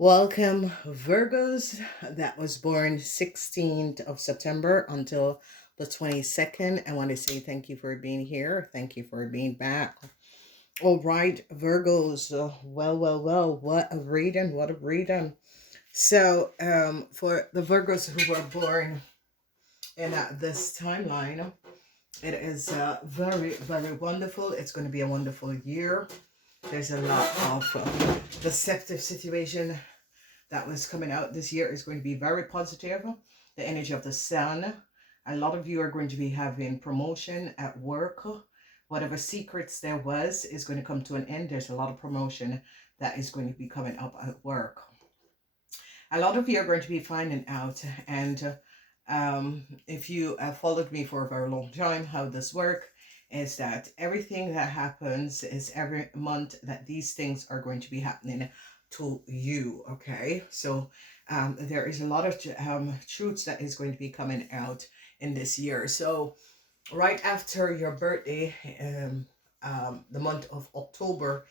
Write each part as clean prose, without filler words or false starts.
Welcome, Virgos that was born 16th of September until the 22nd. I want to say thank you for being here. Thank you for being back. All right, Virgos. Well. What a reading. What a reading. So, for the Virgos who were born in this timeline, it is very wonderful. It's going to be a wonderful year. There's a lot of deceptive situation that was coming out this year is going to be very positive. The energy of the sun. A lot of you are going to be having promotion at work. Whatever secrets there was is going to come to an end. There's a lot of promotion that is going to be coming up at work. A lot of you are going to be finding out, and if you have followed me for a very long time, how this works is that everything that happens is every month that these things are going to be happening to you. Okay, so there is a lot of truths that is going to be coming out in this year. So right after your birthday, the month of October,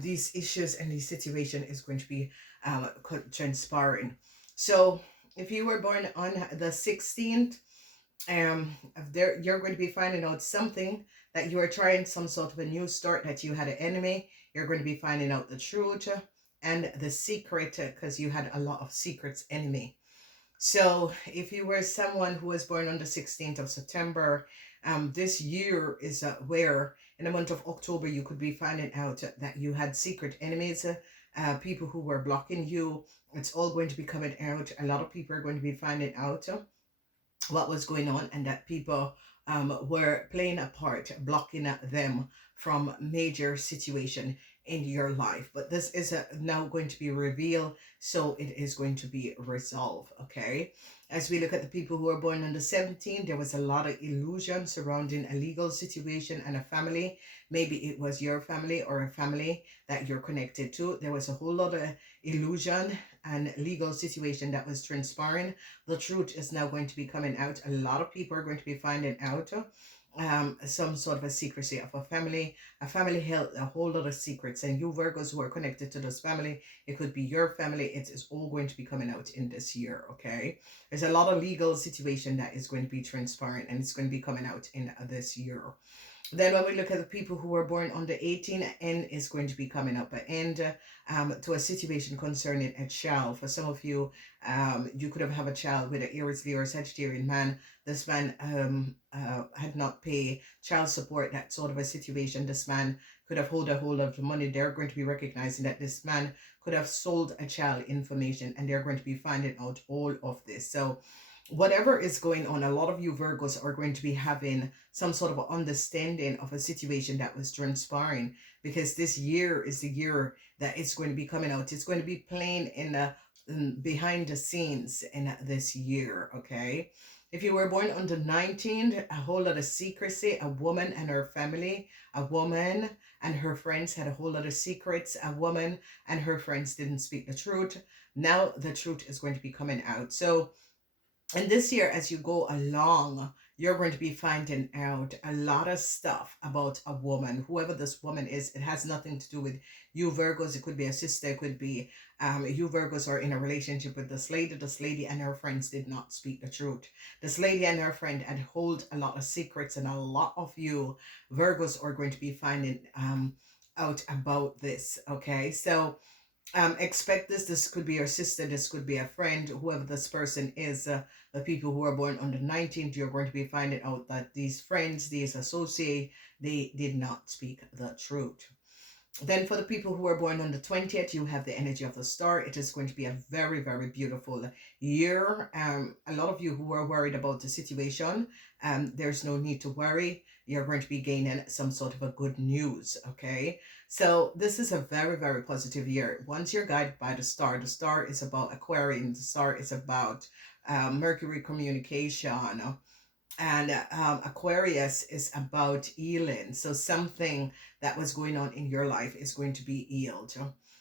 these issues and these situation is going to be transpiring. So if you were born on the 16th, there you're going to be finding out something that you are trying some sort of a new start, that you had an enemy. You're going to be finding out the truth and the secret, because you had a lot of secrets enemy. So if you were someone who was born on the 16th of September, this year is where in the month of October you could be finding out that you had secret enemies, people who were blocking you. It's all going to be coming out. A lot of people are going to be finding out what was going on, and that people were playing a part, blocking them from major situation in your life. But this is now going to be revealed, so it is going to be resolved. Okay, as we look at the people who were born on the 17th, there was a lot of illusion surrounding a legal situation and a family. Maybe it was your family or a family that you're connected to. There was a whole lot of illusion and legal situation that was transpiring. The truth is now going to be coming out. A lot of people are going to be finding out some sort of a secrecy of a family. A family held a whole lot of secrets, and you Virgos who are connected to this family, it could be your family. It is all going to be coming out in this year. Okay, there's a lot of legal situation that is going to be transparent, and it's going to be coming out in this year. Then when we look at the people who were born on the 18th, N is going to be coming up, an end to a situation concerning a child. For some of you, you could have a child with an Aries, Leo, or Sagittarian man. This man had not paid child support, that sort of a situation. This man could have hold a hold of the money. They're going to be recognizing that this man could have sold a child information, and they're going to be finding out all of this. So whatever is going on, a lot of you Virgos are going to be having some sort of understanding of a situation that was transpiring, because this year is the year that it's going to be coming out. It's going to be playing in the behind the scenes in this year. Okay, if you were born on the 19th, a whole lot of secrecy. A woman and her family, a woman and her friends had a whole lot of secrets. A woman and her friends didn't speak the truth. Now the truth is going to be coming out. So and this year, as you go along, you're going to be finding out a lot of stuff about a woman, whoever this woman is. It has nothing to do with you Virgos. It could be a sister. It could be you Virgos are in a relationship with this lady. This lady and her friends did not speak the truth. This lady and her friend had hold a lot of secrets, and a lot of you Virgos are going to be finding out about this. Okay, so expect this. This could be your sister, this could be a friend, whoever this person is. The people who are born on the 19th, you're going to be finding out that these friends, these associates, they did not speak the truth. Then for the people who are born on the 20th, you have the energy of the star. It is going to be a very beautiful year. A lot of you who are worried about the situation, there's no need to worry. You're going to be gaining some sort of a good news. Okay, so this is a very positive year. Once you're guided by the star is about Aquarian. The star is about Mercury communication, and Aquarius is about healing. So something that was going on in your life is going to be healed.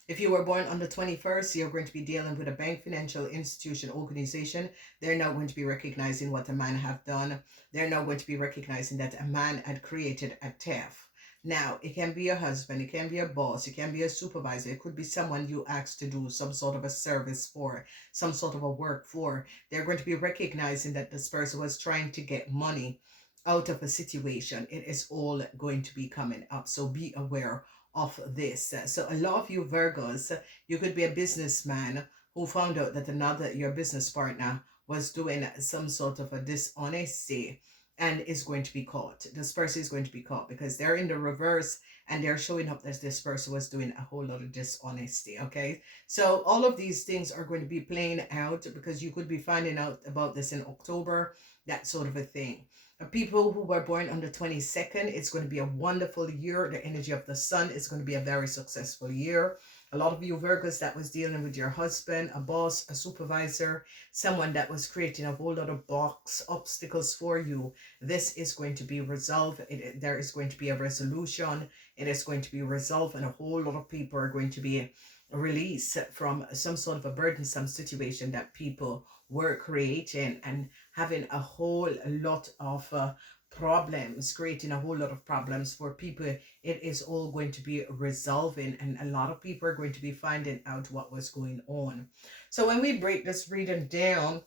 If you were born on the 21st, you're going to be dealing with a bank, financial institution, organization. They're now going to be recognizing what a man have done. They're now going to be recognizing that a man had created a theft. Now, it can be your husband, it can be a boss, it can be a supervisor, it could be someone you asked to do some sort of a service for, some sort of a work for. They're going to be recognizing that this person was trying to get money out of a situation. It is all going to be coming up. So be aware of this. So a lot of you Virgos, you could be a businessman who found out that another your business partner was doing some sort of a dishonesty and is going to be caught. This person is going to be caught because they're in the reverse and they're showing up that this person was doing a whole lot of dishonesty. Okay, so all of these things are going to be playing out because you could be finding out about this in October, that sort of a thing. People who were born on the 22nd, it's going to be a wonderful year. The energy of the sun is going to be a very successful year. A lot of you Virgos that was dealing with your husband, a boss, a supervisor, someone that was creating a whole lot of box obstacles for you, this is going to be resolved. There is going to be a resolution. It is going to be resolved, and a whole lot of people are going to be released from some sort of a burdensome situation that people were creating and having a whole lot of problems, creating a whole lot of problems for people. It is all going to be resolving, and a lot of people are going to be finding out what was going on. So when we break this reading down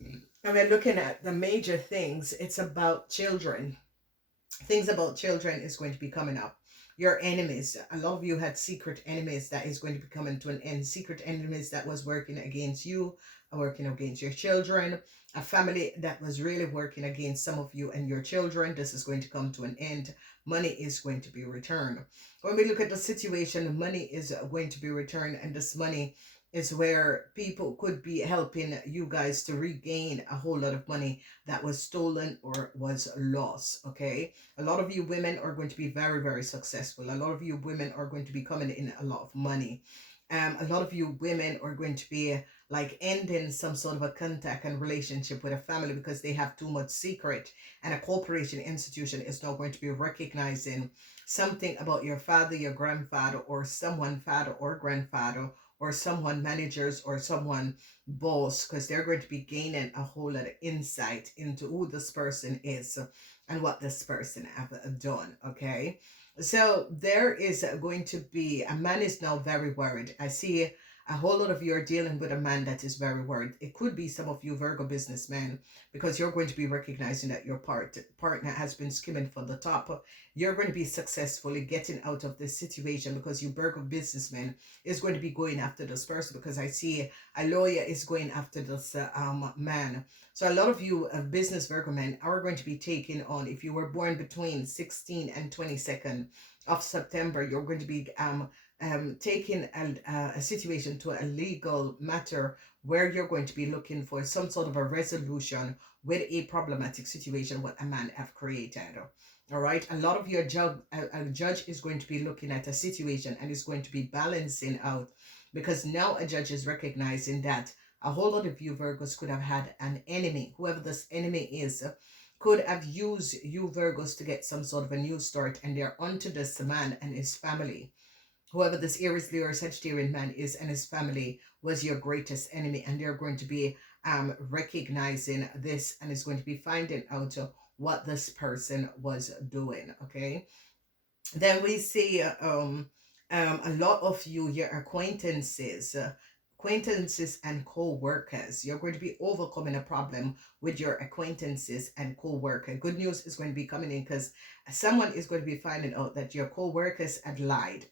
and we're looking at the major things, it's about children. Things about children is going to be coming up. Your enemies, a lot of you had secret enemies that is going to be coming to an end. Secret enemies that was working against you, working against your children. A family that was really working against some of you and your children. This is going to come to an end. Money is going to be returned. When we look at the situation, money is going to be returned, and this money is where people could be helping you guys to regain a whole lot of money that was stolen or was lost. Okay, a lot of you women are going to be very, very successful. A lot of you women are going to be coming in a lot of money. A lot of you women are going to be like ending some sort of a contact and relationship with a family because they have too much secret, and a corporation institution is now going to be recognizing something about your father, your grandfather, or someone father or grandfather, or someone managers or someone boss, because they're going to be gaining a whole lot of insight into who this person is and what this person have done. Okay, so there is going to be a man is now very worried. I see a whole lot of you are dealing with a man that is very worried. It could be some of you Virgo businessmen, because you're going to be recognizing that your partner has been skimming for the top. You're going to be successfully getting out of this situation because you Virgo businessmen is going to be going after this person, because I see a lawyer is going after this man. So a lot of you business Virgo men are going to be taking on, if you were born between 16 and 22nd of September, you're going to be taking a situation to a legal matter where you're going to be looking for some sort of a resolution with a problematic situation what a man have created. All right, a lot of your a judge is going to be looking at a situation and is going to be balancing out, because now a judge is recognizing that a whole lot of you Virgos could have had an enemy. Whoever this enemy is could have used you Virgos to get some sort of a new start, and they're onto this man and his family. Whoever this Aries, Leo, or Sagittarian man is and his family was your greatest enemy, and they're going to be recognizing this and is going to be finding out what this person was doing. Okay, then we see a lot of you, your acquaintances and co-workers. You're going to be overcoming a problem with your acquaintances and co-worker. Good news is going to be coming in, because someone is going to be finding out that your co-workers had lied.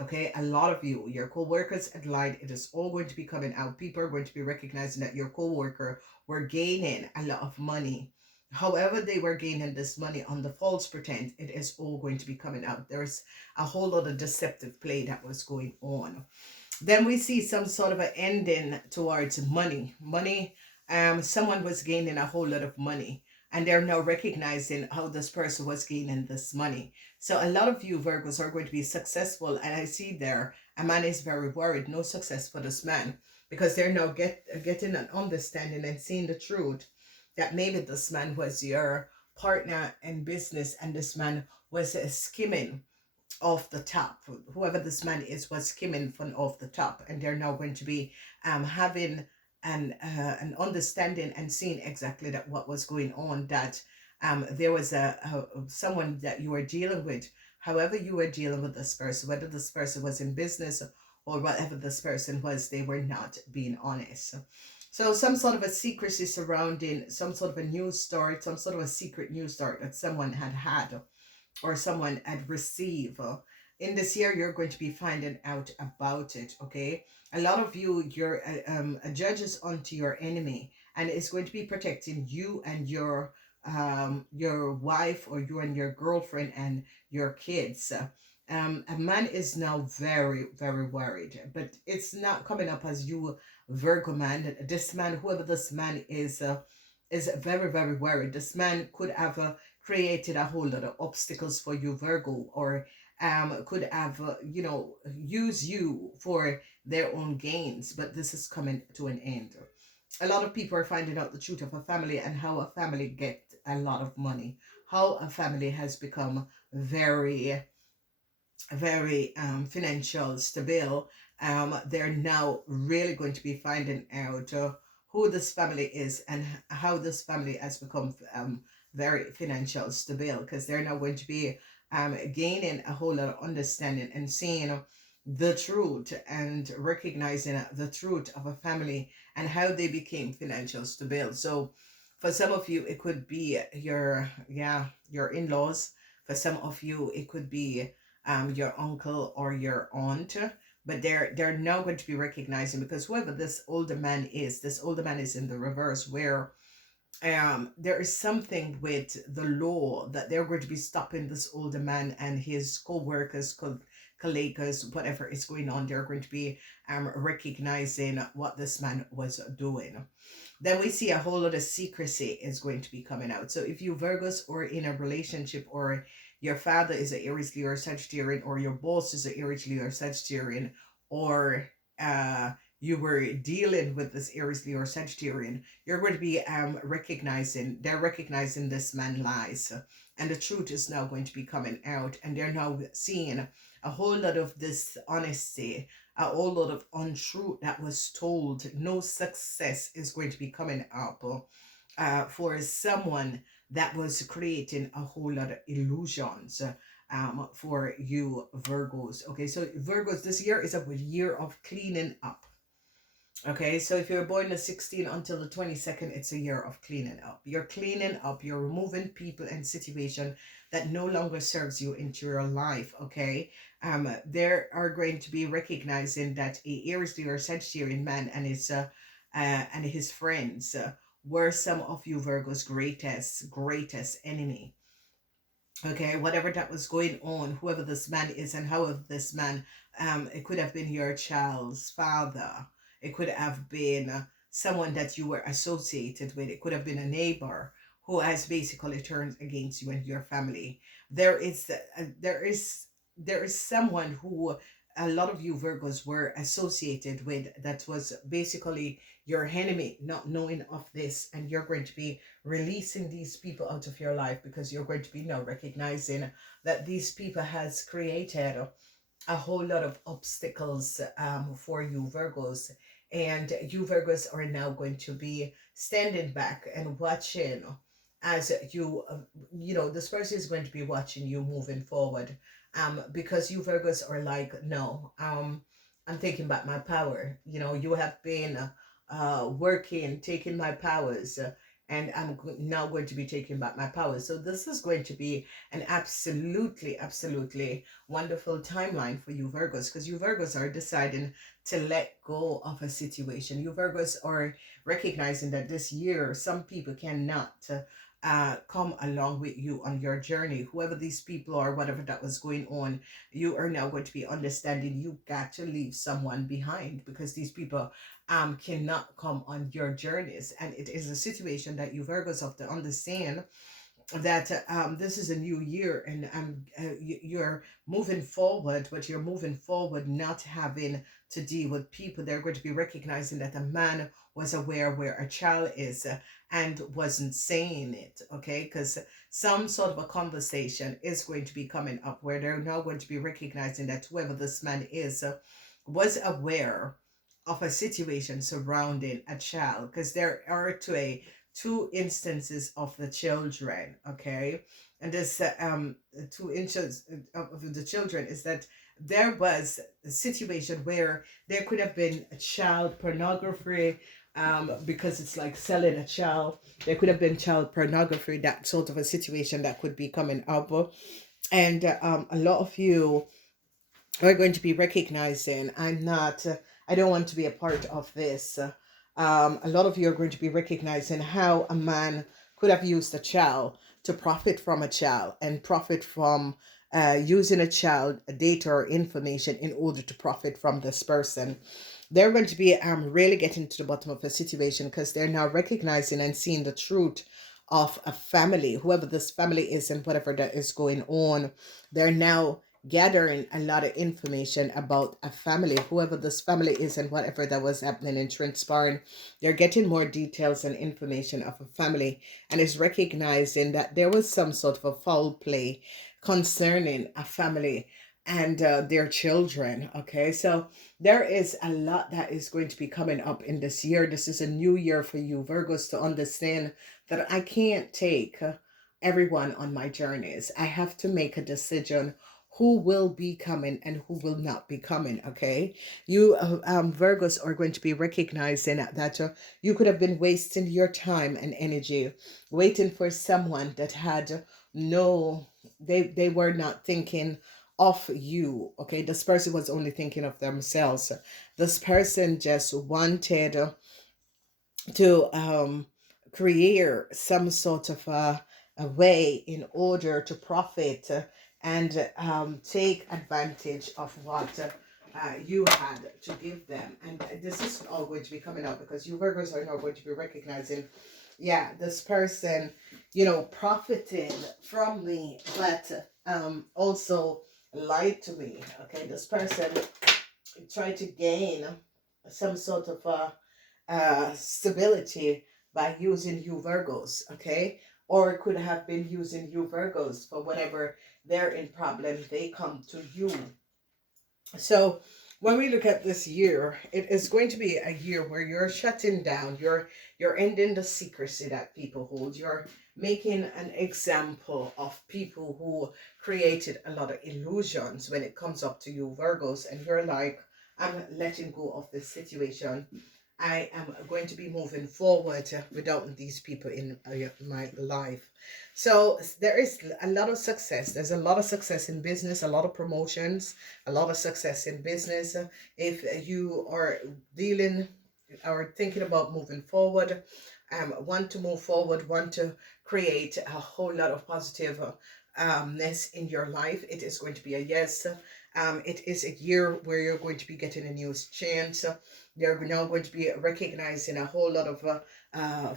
Okay, a lot of you, your co-workers had lied. It is all going to be coming out. People are going to be recognizing that your co-worker were gaining a lot of money. However they were gaining this money on the false pretense, it is all going to be coming out. There's a whole lot of deceptive play that was going on. Then we see some sort of an ending towards money. Someone was gaining a whole lot of money, and they're now recognizing how this person was gaining this money. So a lot of you Virgos are going to be successful, and I see there a man is very worried. No success for this man, because they're now getting an understanding and seeing the truth that maybe this man was your partner in business, and this man was skimming off the top. Whoever this man is was skimming from off the top, and they're now going to be having an understanding and seeing exactly that what was going on, that there was a someone that you were dealing with however you were dealing with this person, whether this person was in business or whatever this person was, they were not being honest. So some sort of a secrecy surrounding some sort of a news story, some sort of a secret news story that someone had or someone had received. In this year, you're going to be finding out about it, okay? A lot of you, you're a judges unto your enemy, and it's going to be protecting you and your wife, or you and your girlfriend and your kids. A man is now very, very worried, but it's not coming up as you, Virgo man. This man, whoever this man is very, very worried. This man could have created a whole lot of obstacles for you, Virgo, or could have, use you for their own gains. But this is coming to an end. A lot of people are finding out the truth of a family and how a family get a lot of money, how a family has become very, very financial stable. They're now really going to be finding out who this family is and how this family has become very financial stable, because they're now going to be gaining a whole lot of understanding and seeing the truth and recognizing the truth of a family and how they became financial stable. So for some of you, it could be your in-laws. For some of you, it could be your uncle or your aunt. But they're now going to be recognizing, because whoever this older man is in the reverse, where there is something with the law that they're going to be stopping this older man and his co-workers, colleagues, whatever is going on. They're going to be recognizing what this man was doing. Then we see a whole lot of secrecy is going to be coming out. So if you Virgos are in a relationship, or your father is an Aries, Leo, or Sagittarian, or your boss is an Aries, Leo, or Sagittarian, or you were dealing with this Aries, Leo, or Sagittarian, you're going to be they're recognizing this man lies. And the truth is now going to be coming out, and they're now seeing a whole lot of dishonesty, a whole lot of untruth that was told. No success is going to be coming up for someone that was creating a whole lot of illusions for you Virgos. Okay, so Virgos, this year is a year of cleaning up. Okay, so if you're born the 16th until the 22nd, it's a year of cleaning up. You're cleaning up, you're removing people and situation that no longer serves you into your life, okay? There are going to be recognizing that a Aries or Sagittarian man and his friends were some of you Virgo's greatest enemy. Okay, whatever that was going on, whoever this man is and however this man, it could have been your child's father, it could have been someone that you were associated with, it could have been a neighbor who has basically turned against you and your family. There is someone who a lot of you Virgos were associated with, that was basically your enemy, not knowing of this, and you're going to be releasing these people out of your life, because you're going to be now recognizing that these people has created a whole lot of obstacles for you Virgos, and you Virgos are now going to be standing back and watching as this person is going to be watching you moving forward, because you Virgos are like, no, I'm taking back my power. You have been working, taking my powers, and I'm now going to be taking back my powers. So this is going to be an absolutely, absolutely wonderful timeline for you Virgos, because you Virgos are deciding to let go of a situation. You Virgos are recognizing that this year some people cannot come along with you on your journey. Whoever these people are, whatever that was going on, you are now going to be understanding you got to leave someone behind, because these people cannot come on your journeys. And it is a situation that you Virgos have to understand that this is a new year, and you're moving forward, but you're moving forward not having to deal with people. They're going to be recognizing that a man was aware where a child is and wasn't saying it, okay? Because some sort of a conversation is going to be coming up where they're now going to be recognizing that whoever this man is was aware of a situation surrounding a child, because there are two instances of the children, okay? And this two inches of the children is that there was a situation where there could have been a child pornography, because it's like selling a child. There could have been child pornography, that sort of a situation that could be coming up. And a lot of you are going to be recognizing, I don't want to be a part of this. A lot of you are going to be recognizing how a man could have used a child to profit from a child and profit from using a child data or information in order to profit from this person. They're going to be really getting to the bottom of the situation because they're now recognizing and seeing the truth of a family, whoever this family is and whatever that is going on. They're now gathering a lot of information about a family, whoever this family is and whatever that was happening and transpiring. They're getting more details and information of a family and is recognizing that there was some sort of a foul play concerning a family and their children. Okay, so there is a lot that is going to be coming up in this year. This is a new year for you Virgos to understand that I can't take everyone on my journeys. I have to make a decision who will be coming and who will not be coming. Okay, you Virgos are going to be recognizing that you could have been wasting your time and energy waiting for someone that had no, they were not thinking of you. Okay, this person was only thinking of themselves. This person just wanted to create some sort of a way in order to profit and take advantage of what you had to give them. And this is all going to be coming out because you Virgos are now going to be recognizing, yeah, this person, profited from me, but also lied to me. Okay, this person tried to gain some sort of stability by using you Virgos, okay? Or it could have been using you Virgos for whatever they're in problem, they come to you. So when we look at this year, it is going to be a year where you're shutting down, you're ending the secrecy that people hold, you're making an example of people who created a lot of illusions when it comes up to you Virgos, and you're like, I'm letting go of this situation. I am going to be moving forward without these people in my life. So there is a lot of success. There's a lot of success in business, a lot of promotions, a lot of success in business. If you are dealing or thinking about moving forward, want to move forward, want to create a whole lot of positive ness in your life, it is going to be a yes. It is a year where you're going to be getting a new chance. You're now going to be recognizing a whole lot of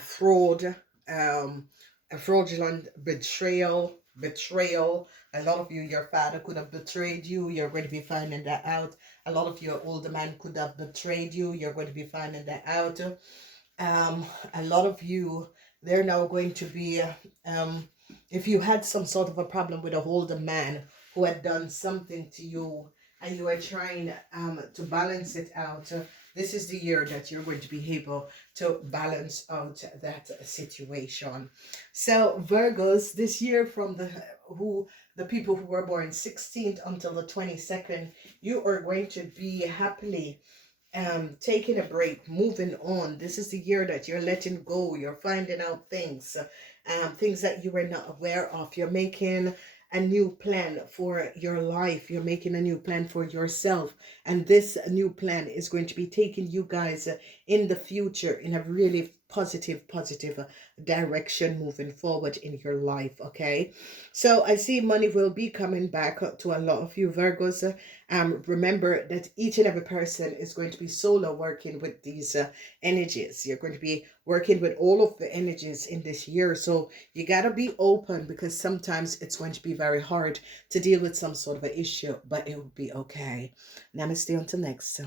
fraud, a fraudulent betrayal. A lot of you, your father could have betrayed you. You're going to be finding that out. A lot of your older man could have betrayed you. You're going to be finding that out. A lot of you, they're now going to be, if you had some sort of a problem with a older man who had done something to you and you are trying to balance it out, this is the year that you're going to be able to balance out that situation. So Virgos, this year from the people who were born 16th until the 22nd, you are going to be happily taking a break, moving on. This is the year that you're letting go, you're finding out things that you were not aware of. You're making a new plan for your life, you're making a new plan for yourself, and this new plan is going to be taking you guys in the future in a really positive direction moving forward in your life. Okay, so I see money will be coming back to a lot of you Virgos. Remember that each and every person is going to be solo working with these energies. You're going to be working with all of the energies in this year, so you got to be open because sometimes it's going to be very hard to deal with some sort of an issue, but it will be okay. Namaste until next time.